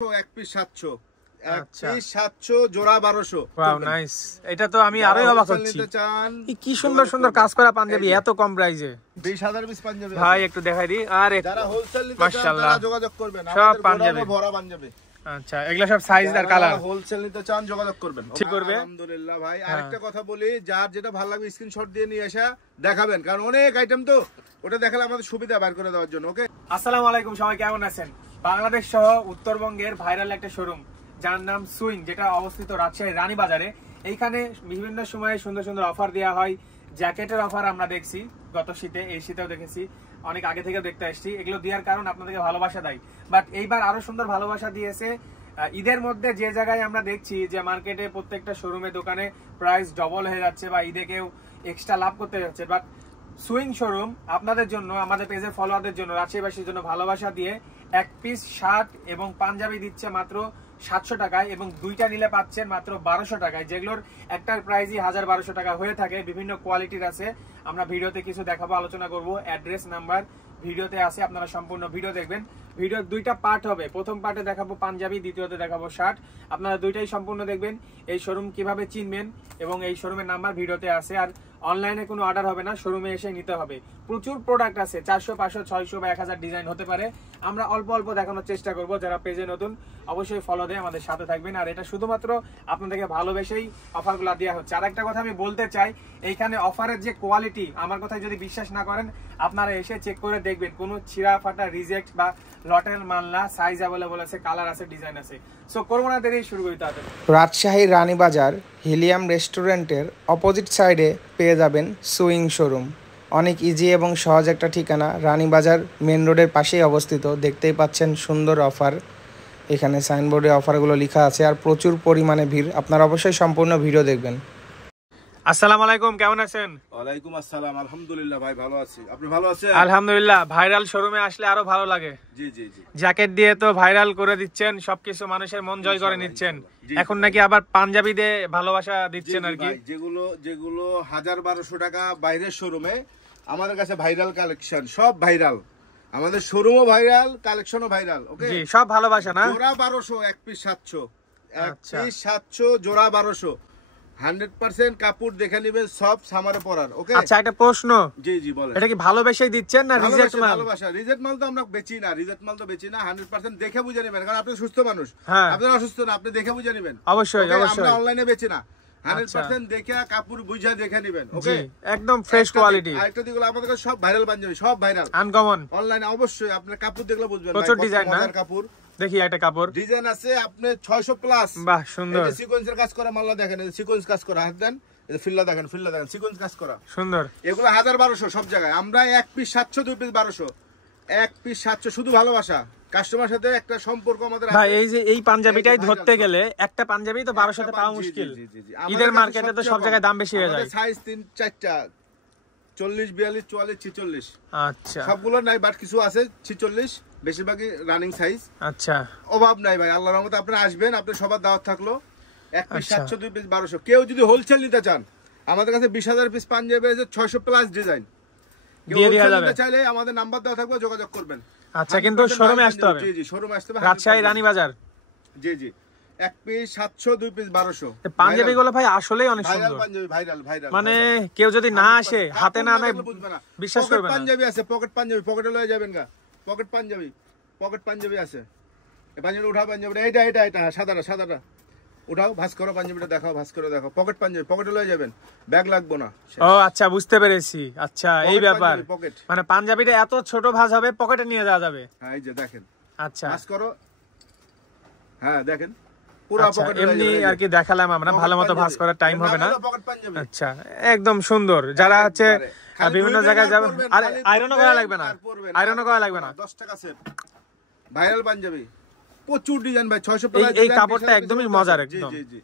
এক পিস 700, এক পিস 700, জোড়া 1200। ওয়াও নাইস, এটা তো আমি আরোই অবাক হচ্ছি। কি সুন্দর সুন্দর কাজ করা পাঞ্জাবি এত কম প্রাইসে। 20000 পিস পাঞ্জাবি ভাই একটু দেখাই দি। আর যারা হোলসেল নিতে চান মাশাআল্লাহ তারা যোগাযোগ করবেন। সব পাঞ্জাবি ভরা পাঞ্জাবি। আচ্ছা, এগুলা সব সাইজ আর কালার। হোলসেল নিতে চান যোগাযোগ করবেন। ঠিক করবে আলহামদুলিল্লাহ ভাই। আরেকটা কথা বলি, যার যেটা ভালো লাগবে স্ক্রিনশট দিয়ে নিয়ে আসা দেখাবেন, কারণ অনেক আইটেম তো ওটা দেখালে আমাদের সুবিধা বার করে দেওয়ার জন্য। ওকে, আসসালামু আলাইকুম, সবাই কেমন আছেন? বাংলাদেশ সহ উত্তরবঙ্গের ভাইরাল একটা শোরুম যার নাম সুইং, যেটা অবস্থিত রাজশাহী রানীবাজারে। এইখানে বিভিন্ন সময়ে সুন্দর সুন্দর অফার দেওয়া হয়। জ্যাকেটের অফার আমরা দেখছি গত শীতে, এই শীতেও দেখেছি, অনেক আগে থেকে দেখতে আসছি। এগুলো দেওয়ার কারণ আপনাদেরকে ভালোবাসা দেয়, বাট এইবার আরো সুন্দর ভালোবাসা দিয়েছে। ঈদের মধ্যে যে জায়গায় আমরা দেখছি যে মার্কেটে প্রত্যেকটা শোরুমে দোকানে প্রাইস ডবল হয়ে যাচ্ছে বা ঈদে কেউ এক্সট্রা লাভ করতে যাচ্ছে, বাট সুইং শোরুম আপনাদের জন্য, আমাদের পেজের ফলোয়ারদের জন্য, রাজশাহীবাসীর জন্য ভালোবাসা দিয়ে এক পিস শার্ট এবং পাঞ্জাবি দিচ্ছে মাত্র 700 টাকায়, এবং দুইটা নিলে পাচ্ছেন মাত্র 1200 টাকায়, যেগুলোর একটার প্রাইসই 1200 টাকা হয়ে থাকে। বিভিন্ন কোয়ালিটির আছে, আমরা ভিডিওতে কিছু দেখাবো, আলোচনা করব। অ্যাড্রেস নাম্বার ভিডিওতে আছে, আপনারা সম্পূর্ণ ভিডিও দেখবেন। ভিডিওর দুইটা পার্ট হবে, প্রথম পার্টে দেখাবো পাঞ্জাবি, দ্বিতীয়তে দেখাবো শার্ট। আপনারা দুইটাই সম্পূর্ণ দেখবেন। এই শোরুম কিভাবে চিনবেন এবং এই শোরুমের নাম্বার ভিডিওতে আছে। আর অনলাইনে কোনো অর্ডার হবে না, শোরুমে এসে নিতে হবে। প্রচুর প্রোডাক্ট আছে, 400, 500, 600 বা 1000 ডিজাইন হতে পারে। আমরা অল্প অল্প দেখানোর চেষ্টা করব। যারা পেজে নতুন অবশ্যই ফলো দিয়ে আমাদের সাথে থাকবেন। আর এটা শুধুমাত্র আপনাদেরকে ভালোবেসেই অফারগুলো দেওয়া হচ্ছে। আর একটা কথা আমি বলতে চাই, এইখানে অফারের যে কোয়ালিটি, আমার কথায় যদি বিশ্বাস না করেন আপনারা এসে চেক করে দেখবেন, কোনো ছিঁড়া ফাটা রিজেক্ট বা লটের মাল না। সাইজ অ্যাভেলেবল আছে, কালার আছে, ডিজাইন আছে। সো করবো না দেরি, শুরু করি তাড়াতাড়ি। রাজশাহী রানীবাজার হিলিয়াম রেস্টুরেন্টের অপোজিট সাইডে পেয়ে যাবেন সুইং শোরুম। অনেক ইজি এবং সহজ একটা ঠিকানা, রানীবাজার মেন রোডের পাশেই অবস্থিত। দেখতেই পাচ্ছেন সুন্দর অফার, এখানে সাইনবোর্ডে অফারগুলো লেখা আছে, আর প্রচুর পরিমাণে ভিড়। আপনারা অবশ্যই সম্পূর্ণ ভিডিও দেখবেন। আসসালামু আলাইকুম, কেমন আছেন? ওয়ালাইকুম আসসালাম, আলহামদুলিল্লাহ ভাই, ভালো আছি। আপনি ভালো আছেন? আলহামদুলিল্লাহ। ভাইরাল শোরুমে আসলে আরো ভালো লাগে। জি জি জি। জ্যাকেট দিয়ে তো ভাইরাল করে দিচ্ছেন, সবকিছু মানুষের মন জয় করে নিচ্ছেন। এখন নাকি আবার পাঞ্জাবি দিয়ে ভালোবাসা দিচ্ছেন আর কি। যেগুলো 1000-1200 টাকা বাইরের শোরুমে, আমাদের কাছে ভাইরাল কালেকশন, সব ভাইরাল। আমাদের শোরুমও ভাইরাল, কালেকশনও ভাইরাল। ওকে, জি, সব ভালোবাসা না। জোড়া 1200, এক পিস 700, এক পিস 700, জোড়া 1200। 100% কাপড় দেখে নেবেন, সব সামারে পরার। ওকে, আচ্ছা একটা প্রশ্ন। জি জি বলেন। এটা কি ভালোবেসেই দিচ্ছেন না রিজেক্ট মাল? ভালোবাসা। রিজেক্ট মাল তো আমরা বেচি না, রিজেক্ট মাল তো বেচি না। 100% দেখে বুঝে নেবেন, কারণ আপনি সুস্থ মানুষ, আপনারা অসুস্থ না, আপনি দেখে বুঝে নেবেন। অবশ্যই অবশ্যই, আমরা অনলাইনে বেচি না। 100% দেখে কাপড় বুঝা দেখে নেবেন। ওকে, একদম ফ্রেশ কোয়ালিটি। আরেকটা দিগুলো আমাদের কাছে সব ভাইরাল পাঞ্জাবি, সব ভাইরাল, আনকমন। অনলাইনে অবশ্যই আপনার কাপড় দেখলে বুঝবেন প্রচুর ডিজাইন না কাপড়। দেখি একটা কাপড় ডিজাইন আছে আপনি 600 প্লাস। বাহ সুন্দর। সিকোয়েন্সের কাজ করা মাল্লা দেখেন, সিকোয়েন্স কাজ করা, হাত দেন, ফিল্লা দেখেন, ফিল্লা দেখেন, সিকোয়েন্স কাজ করা সুন্দর। এগুলো 1000-1200 সব জায়গায়। আমরা এক পিস 700, দুই পিস 1200, এক পিস 700। শুধু ভালোবাসা, কাস্টমার সাথে একটা সম্পর্ক আমাদের আছে। ভাই এই যে এই পাঞ্জাবিটাই ধরতে গেলে একটা পাঞ্জাবি তো 1200 তে পাওয়া মুশকিল। ঈদের মার্কেটে তো সব জায়গায় দাম বেশি হয়ে যায়। সাইজ 3-4টা, 40, 42, 44, 46। আচ্ছা, সবগুলো নাই, বাট কিছু আছে 46, বেশিরভাগই রানিং সাইজ। আচ্ছা, অভাব নাই ভাই, আল্লাহর রহমতে। আপনারা আসবেন, আপনার সবার দাওয়াত থাকলো। এক পিস 700, দুই পিস 1200। কেউ যদি হোলসেল নিতে চান, আমাদের কাছে 20000 পিস পাঞ্জাবি আছে, 600 প্লাস ডিজাইন। দিয়ে দেওয়া যাবে। চাইলে আমাদের নাম্বার দেওয়া থাকবে, যোগাযোগ করবেন। আচ্ছা, কিন্তু শোরুমে আসতে হবে। জি জি, শোরুমে আসতে হবে, রাজশাহী রানীবাজার। জি জি। এক পিস 700, দুই পিস 1200। পাঞ্জাবিগুলো ভাই আসলেই অনেক সুন্দর। Panjabi viral, viral. মানে কেউ যদি না আসে, হাতে না নেয়, বিশ্বাস করবে না। পাঞ্জাবি আছে, পকেট পাঞ্জাবি, পকেটে লয়ে যাবেন গা। পকেট পাঞ্জাবি, পকেট পাঞ্জাবি আছে। এই পাঞ্জাবি উঠাও, পাঞ্জাবিটা এটা এটা এটা, সাদাটা সাদাটা উঠাও, ভাঁজ করো, পাঞ্জাবিটা দেখাও, ভাঁজ করে দেখাও। পকেট পাঞ্জাবি, পকেটে লয়ে যাবেন, ব্যাগ লাগবে না। ও আচ্ছা, বুঝতে পেরেছি। আচ্ছা, এই ব্যাপার। মানে পাঞ্জাবিটা এত ছোট ভাঁজ হবে, পকেটে নিয়ে যাওয়া যাবে। হ্যাঁ, এই যে দেখেন। আচ্ছা, ভাঁজ করো। হ্যাঁ দেখেন, পুরো পকেটে এমনি আর কি দেখালাম আমরা, ভালোমতো ভাঁজ করার টাইম হবে না। আচ্ছা, একদম সুন্দর। যারা হচ্ছে বিভিন্ন জায়গায় যাবেন, আর আয়রনও করা লাগবে না, আয়রনও করা লাগবে না। 10 টাকা সেট, ভাইরাল পাঞ্জাবি, প্রচুর ডিজাইন ভাই, 600 প্লাস। এই কাপড়টা একদমই মজার, একদম। জি জি,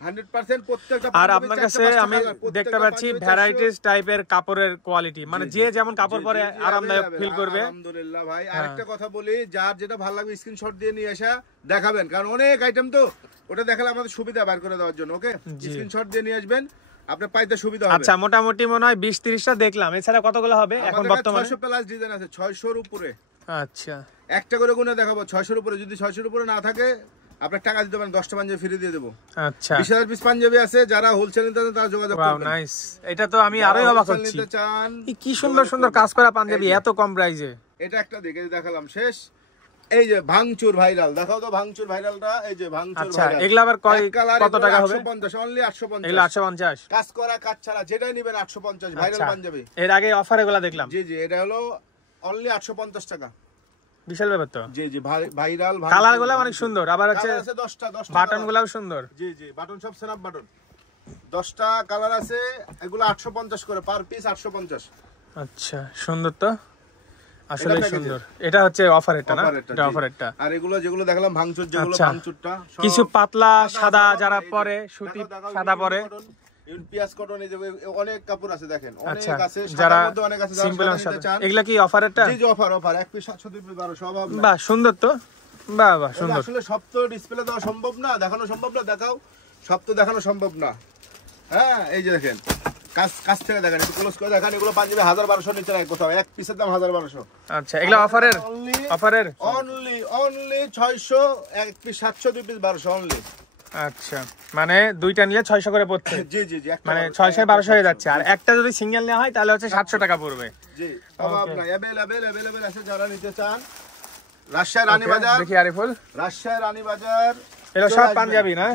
100% প্রত্যেকটা। আর আপনার কাছে আমি দেখতে পাচ্ছি ভ্যারাইটিস টাইপের কাপড়ের কোয়ালিটি, মানে যে যেমন কাপড় পরে আরামদায়ক ফিল করবে। আলহামদুলিল্লাহ ভাই। আরেকটা কথা বলি, যার যেটা ভালো লাগবে স্ক্রিনশট দিয়ে নিয়ে আসা দেখাবেন, কারণ অনেক আইটেম তো ওটা দেখালে আমাদের সুবিধা বার করে দেওয়ার জন্য। ওকে, স্ক্রিনশট দিয়ে নিয়ে আসবেন, আপনি পাইতে সুবিধা হবে। আচ্ছা, মোটামুটি মনে হয় 20-30টা দেখলাম, এছাড়া কতগুলো হবে এখন বর্তমানে? 600 প্লাস ডিজাইন আছে, 600 এর উপরে। আচ্ছা একটা করে গুনে দেখাবো 600-র উপরে, যদি 600-র উপরে না থাকে আপনার টাকা দিতে পারেন, 10টা পাঞ্জাবি ফ্রি দিয়ে দেবো। আচ্ছা 20,000 পিস পাঞ্জাবি আছে, যারা হোলসেল নিতে চান তারা যোগাযোগ ওয়াও করবেন। নাইস, এটা তো আমি আরোই অবাক হোলসেল হচ্ছি, নিতে চান কি সুন্দর সুন্দর কাজ করা পাঞ্জাবি এত কম প্রাইসে। এটা একটা দিকে দেখালাম শেষ। এই যে ভাঙচুর ভাইরাল, দেখাও তো ভাঙচুর ভাইরালটা। এই যে ভাঙচুর আচ্ছা ভাইরাল, এগুলা আবার কত টাকা হবে? 850, অনলি 850। এগুলা 850, কাজ করা কাজ ছাড়া যেটাই নেবেন 850, ভাইরাল আচ্ছা, পাঞ্জাবি। এর আগে অফার এগুলা দেখলাম। জি জি, এটা হলো অনলি 850 টাকা। বিশাল ব্যাপার তো। জি জি, ভাইরাল। কালার গুলো অনেক সুন্দর, আবার হচ্ছে 10টা বাটন গুলাও সুন্দর। জি জি, বাটন সব স্ন্যাপ বাটন, 10টা কালার আছে। এগুলো 850 করে পার পিস, 850। আচ্ছা সুন্দর তো, আসলে সুন্দর। এটা হচ্ছে অফারেরটা না? এটা অফারেরটা। আর এগুলো যেগুলো দেখালাম ভাঙচুর, যেগুলো আচ্ছা। ভাঙচুরটা কিছু পাতলা সাদা যারা পরে, সুতি সাদা পরে, পিয়াজ কটন, এই যে অনেক কাপড় আছে দেখেন, আচ্ছা অনেক আছে, যারা সাদার মধ্যে অনেক আছে, যারা সিম্পল সাদা নিতে চান। এগুলা কি অফারেরটা? জি জি, অফার এক পিস 700 পিস 1200 অভাব না। বাহ সুন্দর তো, বাহ বাহ সুন্দর। আসলে সব তো ডিসপ্লে দেওয়া সম্ভব না, দেখানো সম্ভব না, দেখাও সব তো দেখানো সম্ভব না। হ্যাঁ এই যে দেখেন, কাছ থেকে দেখেন, একটু ক্লোজ করে দেখেন। এগুলো পাঞ্জাবি 1200 নিচে নাই কোথাও, এক পিসের দাম 1200। আচ্ছা এগুলা অফারের? অফারের অনলি 600, এক পিস 700, দুই পিস 1200 অনলি। আচ্ছা মানে দুইটা নিলে 600 করে পড়ছে। জি জি জি, মানে 600 1200 হয়ে যাচ্ছে, আর একটা যদি সিঙ্গেল নেওয়া হয় তাহলে হচ্ছে 700 টাকা পড়বে। জি, অভাব নাই, अवेलेबल আছে, যারা নিতে চান। রাজশাহী রানীবাজার, দেখি আরিফুল, রাজশাহী রানীবাজার। এগুলো সব পাঞ্জাবি না?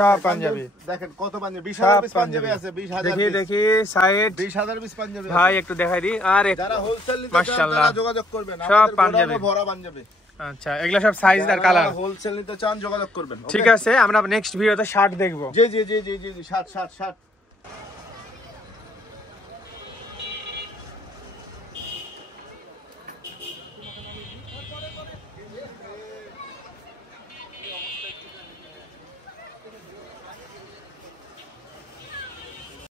সব পাঞ্জাবি দেখেন, কত পাঞ্জাবি, 20,000 পিস পাঞ্জাবি আছে, 20,000 দেখি দেখি সাইড 20,000 পিস পাঞ্জাবি ভাই একটু দেখাই দি। আর যারা হোলসেল নিতে চান মাশাআল্লাহ তারা যোগাযোগ করবেন, সব আমাদের পাঞ্জাবি, গোডাউনে ভরা পাঞ্জাবি। আচ্ছা এগুলা সব সাইজ আর কালার। হোলসেল নিতে চান যোগাযোগ করবেন। ঠিক আছে, আমরা নেক্সট ভিডিওতে শার্ট দেখবো। জি জি জি জি জি, 60